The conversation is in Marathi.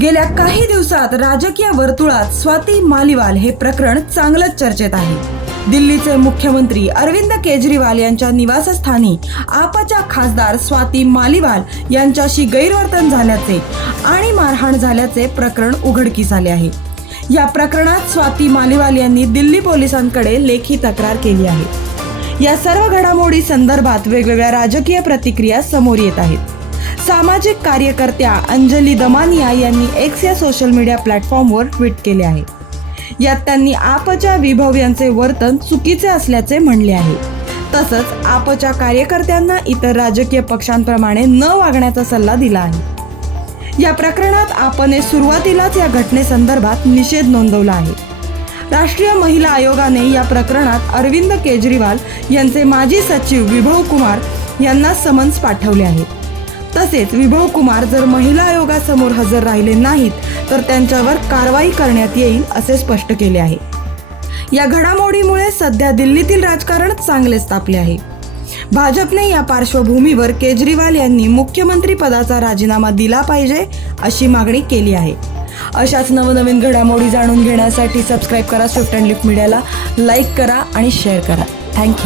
गेल्या काही दिवसात राजकीय वर्तुळात स्वाती मालिवाल हे प्रकरण चांगलंच चर्चेत आहे. दिल्लीचे मुख्यमंत्री अरविंद केजरीवाल यांच्या निवासस्थानी आपच्या खासदार स्वाती मालिवाल यांच्याशी गैरवर्तन झाल्याचे आणि मारहाण झाल्याचे प्रकरण उघडकीस आले आहे. या प्रकरणात स्वाती मालिवाल यांनी दिल्ली पोलिसांकडे लेखी तक्रार केली आहे. या सर्व घडामोडी संदर्भात वेगवेगळ्या राजकीय प्रतिक्रिया समोर येत आहेत. सामाजिक कार्यकर्त्या अंजली दमानिया यांनी एक्स या सोशल मीडिया प्लॅटफॉर्मवर ट्विट केले आहे. यात त्यांनी आपच्या विभव यांचे वर्तन चुकीचे असल्याचे म्हणले आहे. तसंच आपच्या कार्यकर्त्यांना इतर राजकीय पक्षांप्रमाणे न वागण्याचा सल्ला दिला आहे. या प्रकरणात आपने सुरुवातीलाच या घटनेसंदर्भात निषेध नोंदवला आहे. राष्ट्रीय महिला आयोगाने या प्रकरणात अरविंद केजरीवाल यांचे माजी सचिव विभव कुमार यांना समन्स पाठवले आहेत तसेच विभव कुमार जर महिला आयोगासमोर हजर राहिले नाहीत तर त्यांच्यावर कारवाई करण्यात येईल असे स्पष्ट केले आहे. या घडामोडीमुळे सध्या दिल्लीतील राजकारण चांगलेच तापले आहे. भाजपने या पार्श्वभूमीवर केजरीवाल यांनी मुख्यमंत्री पदाचा राजीनामा दिला पाहिजे अशी मागणी केली आहे. अशाच नवनवीन घडामोडी जाणून घेण्यासाठी सबस्क्राईब करा स्विफ्ट अँड लिफ्ट मीडियाला लाईक करा आणि शेअर करा. थँक्यू